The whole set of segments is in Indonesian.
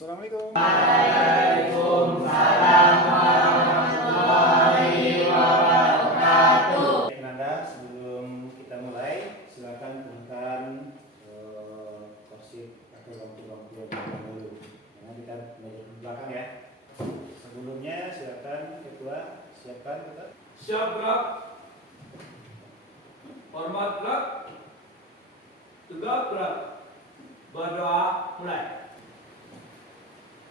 Assalamualaikum. Waalaikumsalam warahmatullahi wabarakatuh. Nanda, sebelum kita mulai, silakan gunakan kursi atau bangku-bangku yang dulu. Karena kita belajar di belakang ya. Sebelumnya silakan ketua siapkan kita. Siap gerak. Hormat gerak. Tegak gerak. Berdoa mulai.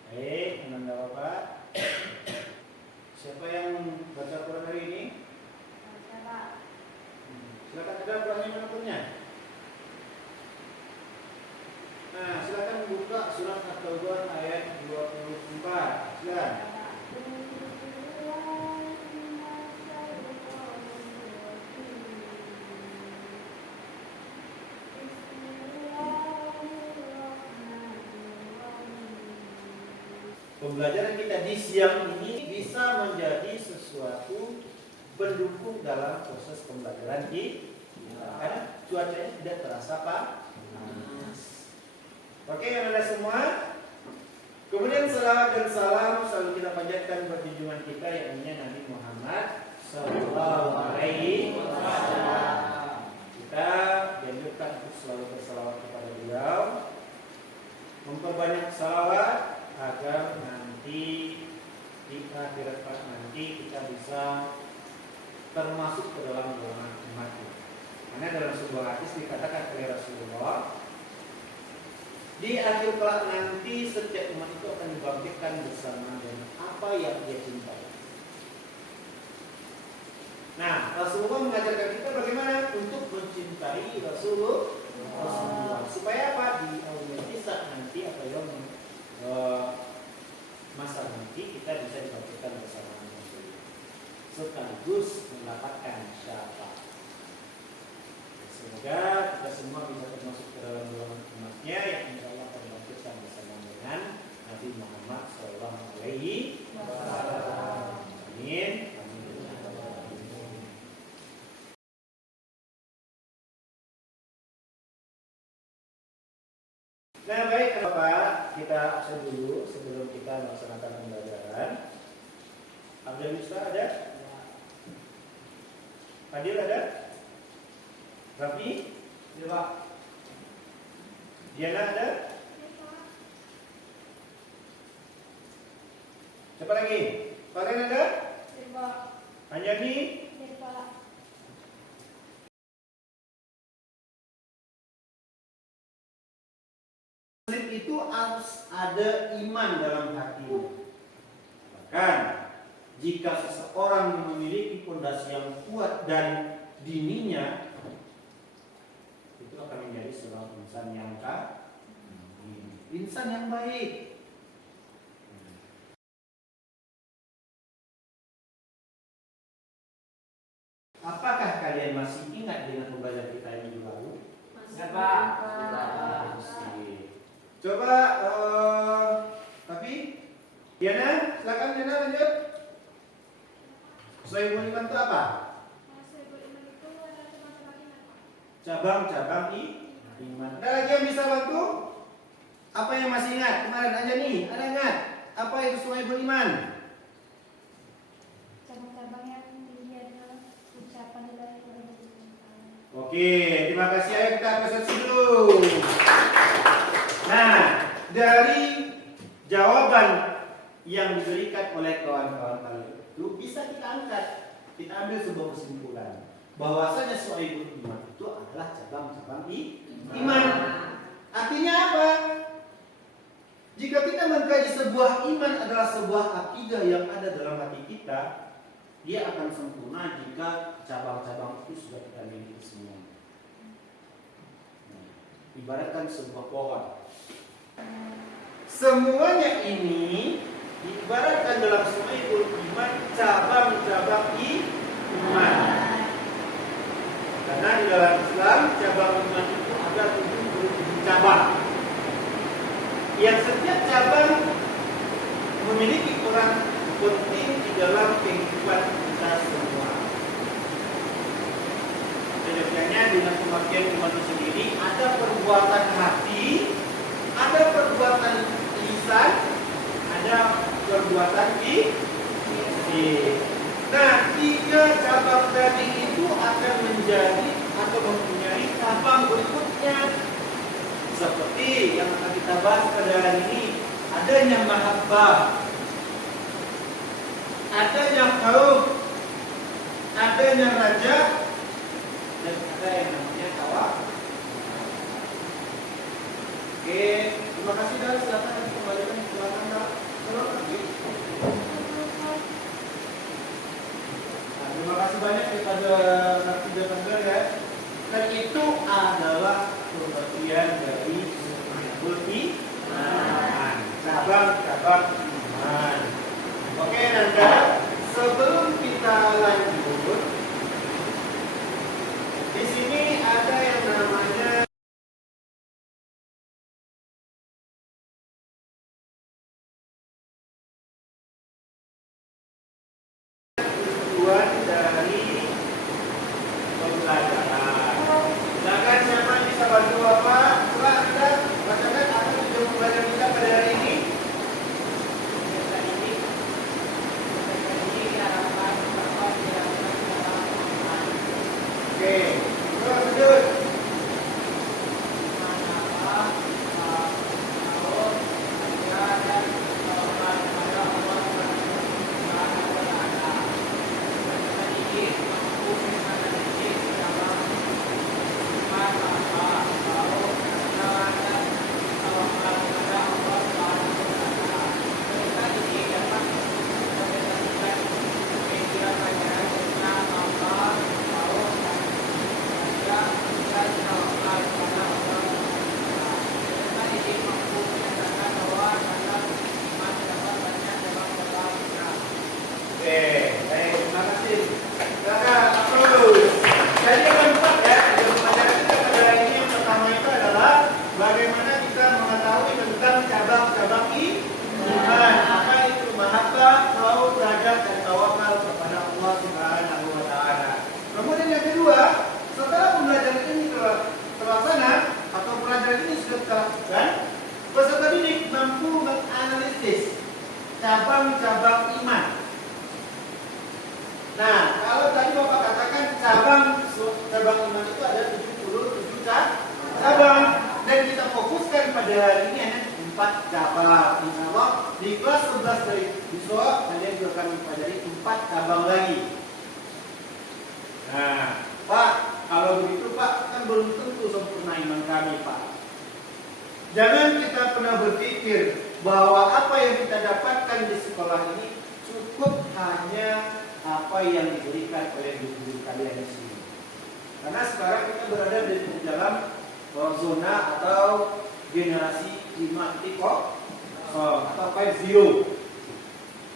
Baik, Nanda Bapak. Siapa yang baca Quran hari ini? Silakan ada Qurannya mana punya. Nah, silakan buka surat At-Taubah ayat 24. Silakan. Pembelajaran kita di siang ini bisa menjadi sesuatu pendukung dalam proses pembelajaran kita karena cuacanya tidak terasa panas. Oke, Anda semua. Kemudian salawat dan salam selalu kita panjatkan buat junjungan kita yakni Nabi Muhammad Sallallahu Alaihi Wasallam. Kita dianjurkan untuk selalu bersalawat kepada beliau, memperbanyak salawat agar nanti di akhirat nanti kita bisa termasuk ke dalam golongan umatnya. Karena dalam sebuah hadis dikatakan oleh Rasulullah, di akhir kelak nanti setiap umat itu akan dibangkitkan bersama dengan apa yang dia cintai. Nah, Rasulullah mengajarkan kita bagaimana untuk mencintai Rasulullah. Supaya apa? Di awal kisah nanti atau yang masa nanti kita bisa dibangkitkan bersama dengan sekaligus mendapatkan syafaat. Semoga kita semua bisa termasuk ke dalam golongan umatnya yang insya Allah akan dibangkitkan bersama dengan Nabi Muhammad Sallallahu Alaihi Wasallam. Amin. Nah, baik Bapak, kita absen dulu sebelum kita melaksanakan pembelajaran. Abdul Musta ada? Fadil ada? Rafi? Ya, Pak. Diana ada? Siapa lagi? Kalian ada? Anjani? Itu harus ada iman dalam hatinya. Bahkan jika seseorang memiliki fondasi yang kuat dan dininya, itu akan menjadi seorang insan yang insan yang baik. Apakah kalian masih ingat dengan pembelajaran kita yang minggu lalu? Ya, Pak. Coba, tapi Diana, silakan Diana lanjut. Sohibul iman itu apa? Cabang-cabang iman. Ada lagi yang bisa bantu? Apa yang masih ingat? Kemarin aja nih, ada ingat? Apa itu sohibul iman? Cabang-cabang yang tinggi adalah ucapan dari Allah. Oke, terima kasih. Ayo kita apresiasi dulu. Nah, dari jawaban yang diberikan oleh kawan-kawan kalian itu bisa kita angkat, kita ambil sebuah kesimpulan bahwasanya sohibul iman itu adalah cabang-cabang iman. Artinya apa? Jika kita mengkaji sebuah iman adalah sebuah akidah yang ada dalam hati kita, dia akan sempurna jika cabang-cabang itu sudah kita miliki semua. Ibaratkan sebuah pohon. Semuanya ini diibaratkan dalam sohibul iman cabang-cabang iman. Karena di dalam Islam cabang iman itu ada 77 cabang. Yang setiap cabang memiliki peran penting di dalam kehidupan kita semua. Sejatinya dengan pemakaian iman itu sendiri ada perbuatan hati, ada perbuatan lisan, Nah, 3 cabang tadi itu akan menjadi atau mempunyai cabang berikutnya. Seperti yang akan kita bahas pada hari ini, adanya mahabbah, adanya khauf, adanya raja, dan ada yang namanya tawa. Oke, terima kasih dan silakan kembalikan ke belakang lagi. Terima kasih banyak kepada Nartija Tengger ya. Dan itu adalah pengertian dari beriman, cabang-cabang iman. Oke, Nanda, sebelum kita lanjut, di sini ada yang namanya tujuan dari pembelajaran. Silakan siapa yang bisa bantu Bapak? Coba Anda bacakan apa tujuan pembelajaran kita pada hari ini. Oke, coba lanjut. Cabang-cabang iman. Nah, kalau tadi Bapak katakan cabang iman itu ada 77 cabang, dan kita fokuskan pada hari ini hanya 4 cabang. Insya Allah di kelas 11 dari besok kalian juga akan mempelajari 4 cabang lagi. Nah, Pak, kalau begitu Pak kan belum tentu sempurna iman kami, Pak. Jangan kita pernah berpikir bahwa apa yang kita dapatkan di sekolah ini cukup hanya apa yang diberikan oleh guru kalian di sini. Karena sekarang kita berada di dalam zona atau generasi 5.0 atau 5.0,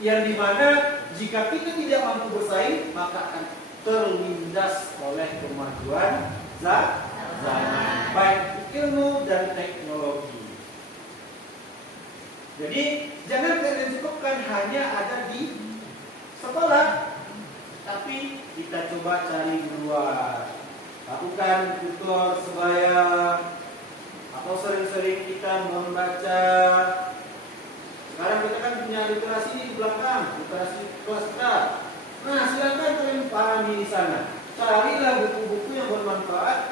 yang dimana jika kita tidak mampu bersaing maka akan terlindas oleh kemajuan zaman, baik ilmu dan teknologi. Jadi jangan kalian cukupkan hanya ada di sekolah, tapi kita coba cari di luar. Lakukan tutor sebaya, atau sering-sering kita membaca. Sekarang kita kan punya literasi di belakang, literasi kelas kita. Nah, silakan kalian pahami di sana. Carilah buku-buku yang bermanfaat,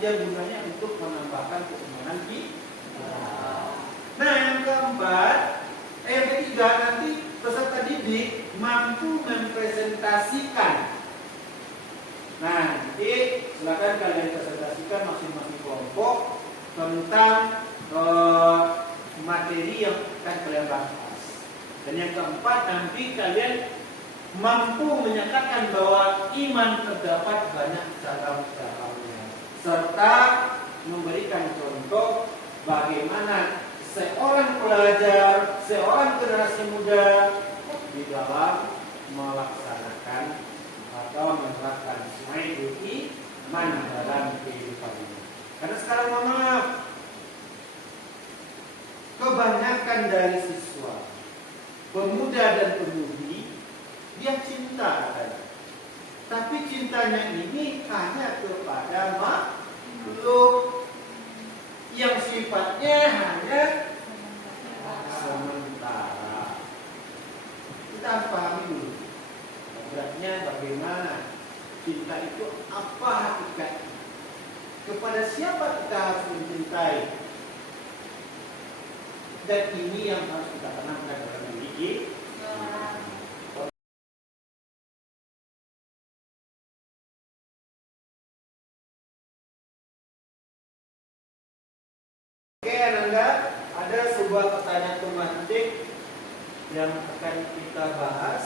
yang gunanya untuk menambahkan keimanan kita. Nah, yang ketiga nanti peserta didik mampu mempresentasikan. Nah, nanti silakan kalian presentasikan masing-masing kelompok tentang materi yang akan kalian bahas. Dan yang keempat, nanti kalian mampu menyatakan bahwa iman terdapat banyak cabang-cabangnya, serta memberikan contoh bagaimana seorang pelajar, seorang generasi muda di dalam melaksanakan atau menerapkan semua iman dalam kehidupan ini. Karena sekarang mohon maaf, kebanyakan dari siswa, pemuda dan pemudi, dia cinta katanya. Tapi cintanya ini hanya kepada makhluk yang sifatnya hanya sementara. Kita harus pahami dulu. kepada siapa kita harus mencintai. Dan ini yang harus kita tanamkan dalam diri kita. Oke Ananda, ada sebuah pertanyaan tematik yang akan kita bahas.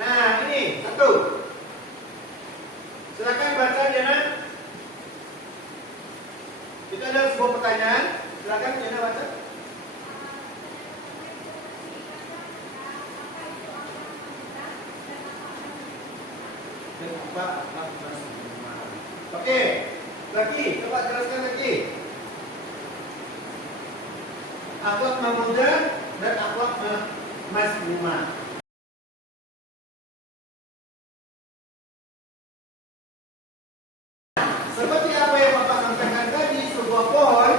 Nah ini satu. Silakan baca Diana. Itu ada sebuah pertanyaan. Silakan Diana baca. Dan apa semua. Oke, lagi coba jelaskan lagi. Akhlak memuda dan akhlak mazmumah. Seperti apa yang Bapak sampaikan tadi, sebuah pohon,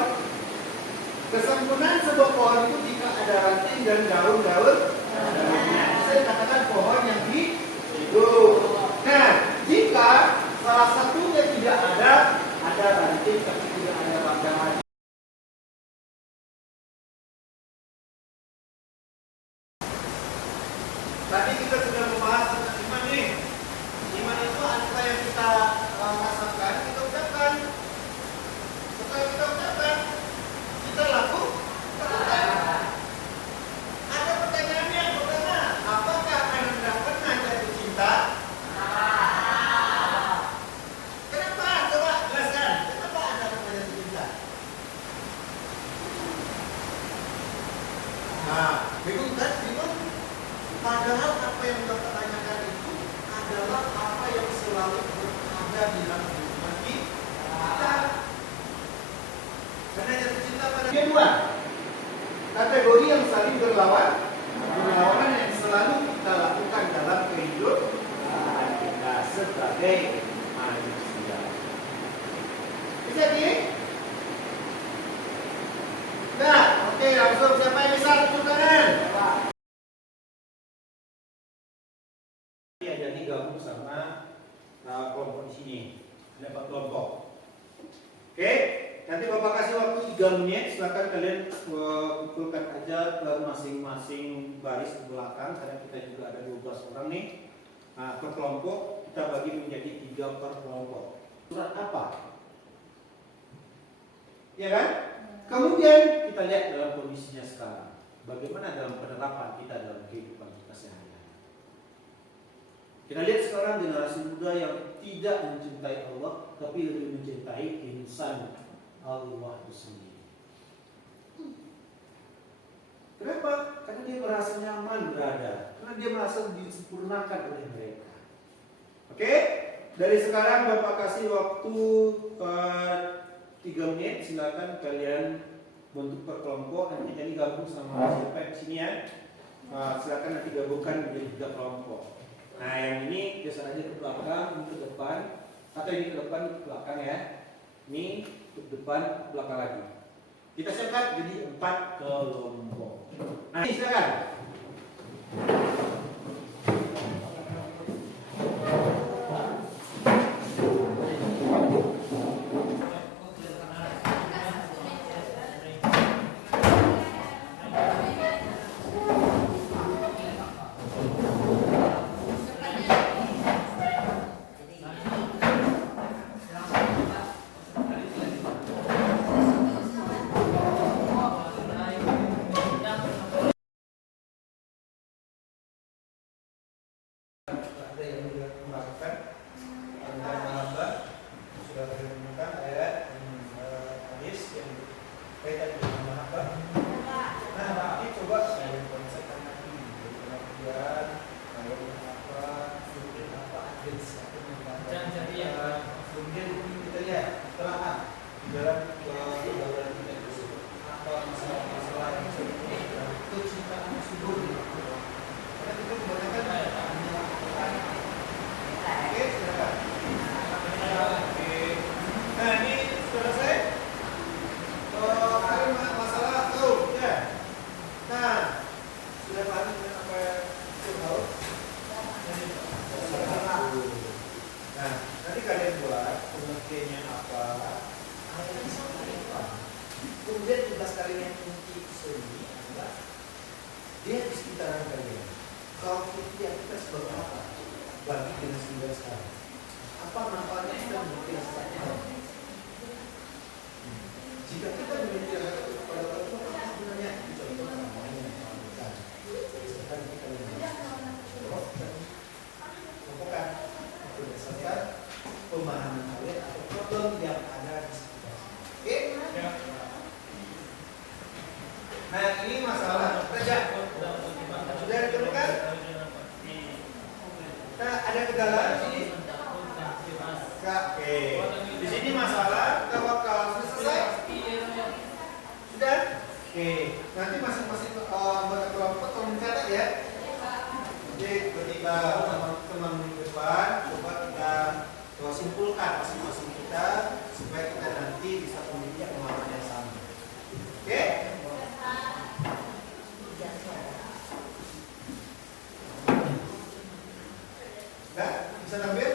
kesempurnaan sebuah pohon itu jika ada ranting dan daun-daun daunnya. Saya katakan pohon yang hidup. Nah, jika salah satunya tidak ada ranting tapi tidak ada rancangan. Tadi kita sudah membahas tentang iman nih. Iman itu apa yang kita rasakan, kita ucapkan. Setelah kita ucapkan, kita lakukan. Ada pertanyaannya yang pertama, apakah Anda pernah jatuh cinta? Kenapa? Coba jelaskan. Kenapa Anda pernah jatuh cinta? Nah, bingung kan? Bingung? Padahal apa yang Bapak tanyakan itu adalah apa yang selalu berada di dalam kehidupan kita. Karena jatuh cinta pada kedua, kategori yang saling berlawanan yang selalu kita lakukan dalam kehidupan kita sebagai manusia. Bisa di? Nah, oke, langsung siapa yang bisa tepuk tangan? Jadi gabung sama kelompok di sini. Ada 4 kelompok. Oke, nanti Bapak kasih waktu 3 menit. Silakan kalian kumpulkan aja ke masing-masing baris di belakang karena kita juga ada 12 orang nih. Nah, per kelompok kita bagi menjadi 3 per kelompok. Surat apa? Ya kan? Kemudian kita lihat dalam kondisinya sekarang. Bagaimana dalam penerapan kita dalam kehidupan kita sehari-hari. Kita lihat sekarang generasi muda yang tidak mencintai Allah, tapi lebih mencintai insan Allah itu sendiri. Kenapa? Karena dia merasa nyaman berada, karena dia merasa disempurnakan oleh mereka. Oke, dari sekarang Bapak kasih waktu 3 menit, silakan kalian bentuk per kelompok. Nanti jadi gabung sama siapa di sini ya. Silakan nanti gabungkan menjadi 3 kelompok. Nah yang ini geser aja ke belakang, ini ke depan, atau ini ke depan, ke belakang ya. Ini ke depan, ke belakang lagi. Kita siapkan jadi 4 kelompok. Nah ini silakan. kalian kunci seni adalah dia di sekitaran kalian. Kalau kita sebagai apa? Bagi generasi muda sekarang. Apa manfaatnya kita memiliki rasa takut? Jika kita memiliki rasa takut kepada Allah itu apa gunanya? Contoh namanya yang paling besar. Misalkan kita bukan berdasarkan pemahaman kalian atau problem yang ada di sekitar. Oke? Nah ini masalah kerja. Sudah ditemukan? Nah ada kendala di sini? Oke. Di sini masalah tawakal sudah selesai? Sudah? Oke. Nanti masing-masing anggota kelompok tolong mencatat ya. Jadi ketika teman-teman di depan coba kita simpulkan masing-masing kita supaya kita nanti bisa memiliki pemahaman yang sama. Oke? Nah, bisa tampil?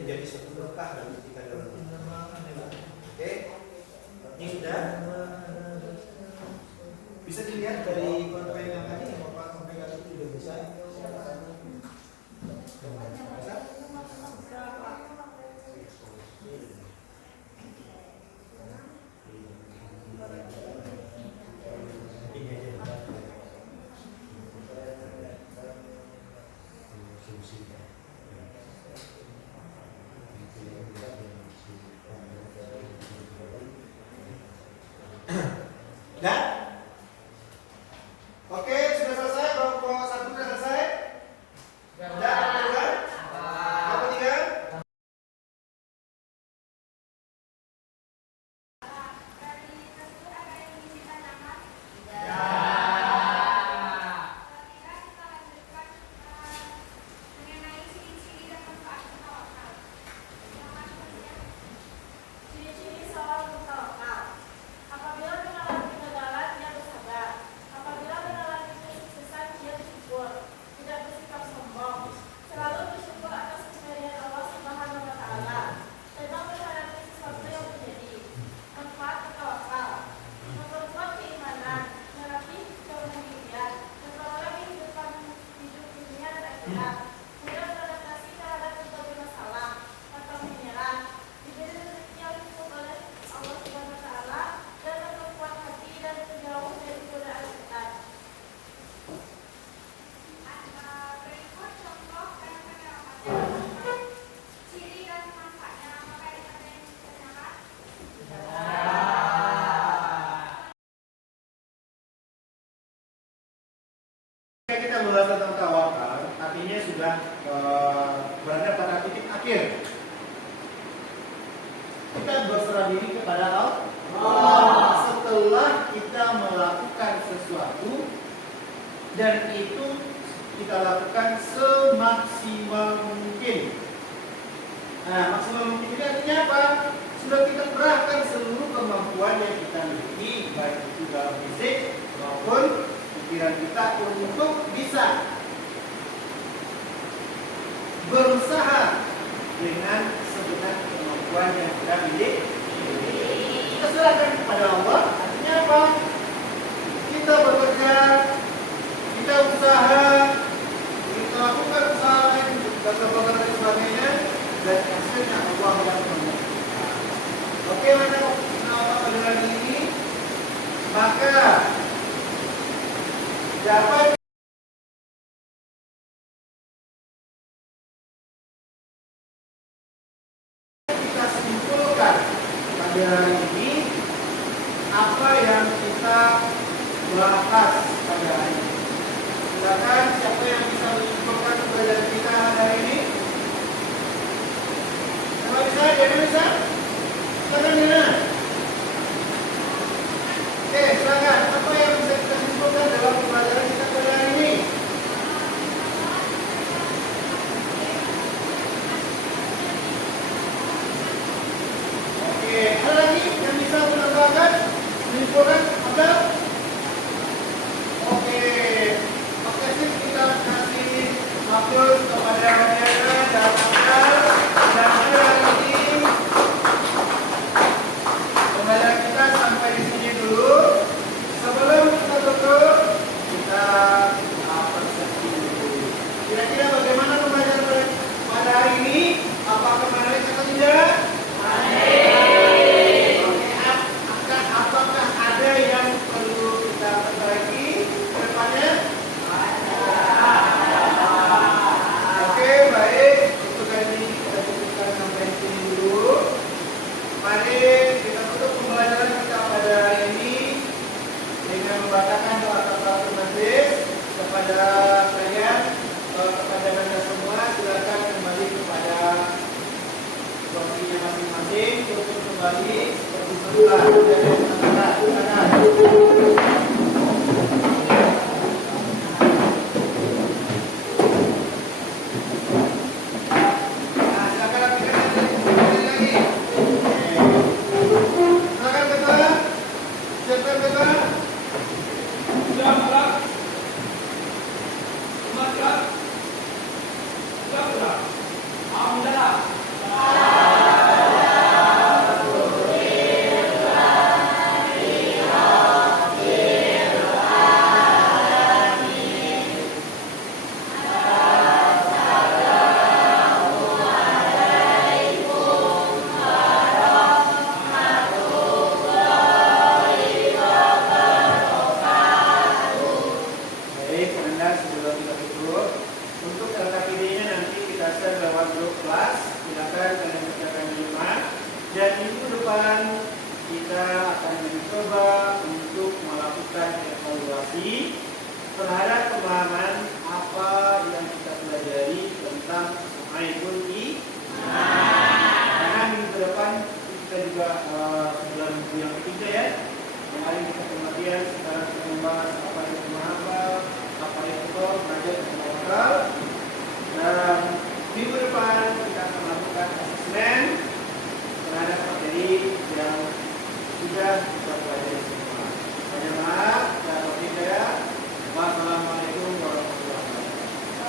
Menjadi satu berkah bagi kita dalam hidup. Oke, ini sudah bisa dilihat dari konten yang tadi yang Bapak sampaikan itu sudah bisa. Dan oke, sudah selesai. Kelompok 1 sudah selesai. Sudah, bukan? Kelompok 3. Ciri-ciri seorang bertawakal. Apabila mengalami kegagalan, dia bersabar. Apabila mengalami kesuksesan, dia bersyukur. Tidak bersikap sombong. Selalu bersyukur atas pemberian Allah Subhanahu wa Ta'ala. Tenang menghadapi sesuatu yang terjadi. Manfaat bertawakal. Memperkuat keimanan, melatih kemandirian, memperoleh kehidupan hidup dunia dan akhirat. Mudah beradaptasi terhadap berbagai masalah, tanpa menyerah. Diberi rezeki yang cukup oleh Allah Subhanahu wa Ta'ala dan memperkuat hati dan menjauh dari godaan setan. Berikut contoh fenomena ramadan. Ciri dan manfaatnya. Apakah ada yang ditanyakan? Kita bahas tentang tawakal, artinya sudah berada pada titik akhir. Kita berserah diri kepada Allah setelah kita melakukan sesuatu dan itu kita lakukan semaksimal mungkin. Nah, maksimal mungkin ini artinya apa? Sudah kita kerahkan seluruh kemampuan yang kita miliki, baik itu dalam fisik maupun pikiran kita untuk bisa berusaha dengan segenap kemampuan yang kita miliki. Kita serahkan kepada Allah. Artinya apa? Kita bekerja, kita usaha, kita lakukan usaha lain, dan sebagainya, dan hasilnya Allah yang menentukan. Oke, mana dengan ini? Maka dapat kita simpulkan pada hari ini apa yang kita bahas pada hari ini. Silakan siapa yang bisa menyimpulkan pelajaran kita hari ini? Siapa bisa? Siapa bisa? Silakan Dina. Oke, silakan. Apa yang bisa kita simpulkan dalam pelajaran kita pada hari ini? Oke, ada lagi yang bisa menambahkan, menyimpulkan? Ada? Oke, sip, kita kasih aplaus kepada Diana dan Abdul. Dan hari ini pembelajaran kita sampai di sini dulu. Sebelum kita tutup, kita persepsi dulu. Kira-kira bagaimana pembelajaran pada hari ini? Apakah menarik atau tidak? Apakah ada yang perlu kita perbaiki ke depannya? Oke, baik. Untuk kali ini kita cukupkan sampai sini dulu. Mari kita tutup pembelajaran kita pada hari ini dengan membacakan doa kafaratul majlis kepada kalian, kepada anda semua. Silakan kembali kepada posisinya masing-masing untuk kembali seperti semula. Dan minggu depan kita akan mencoba untuk melakukan evaluasi terhadap pemahaman apa yang kita pelajari tentang Suhaibul Iman. Karena minggu depan kita juga dalam minggu yang ketiga ya. Kemarin kita pengertian, sekarang kita membahas apa itu pemahaman, apa itu belajar tentang. Dan minggu depan kita akan melakukan asesmen terhadap materi yang sudah kita pelajari semua. Banyak maaf dan tidak. Wassalamualaikum warahmatullahi wabarakatuh.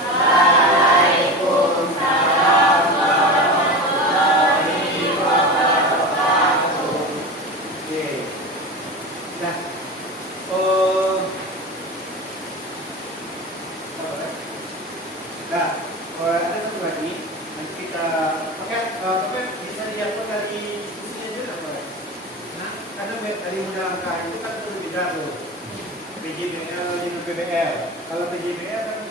Waalaikumsalam warahmatullahi wabarakatuh. Oke. Nah, ada satu lagi. Nanti kita bisa diatur dari diskusinya juga Pak. Nah, karena dari undang angka itu kan berbeda tuh. PJBL dengan PBL. Kalau PJBL kan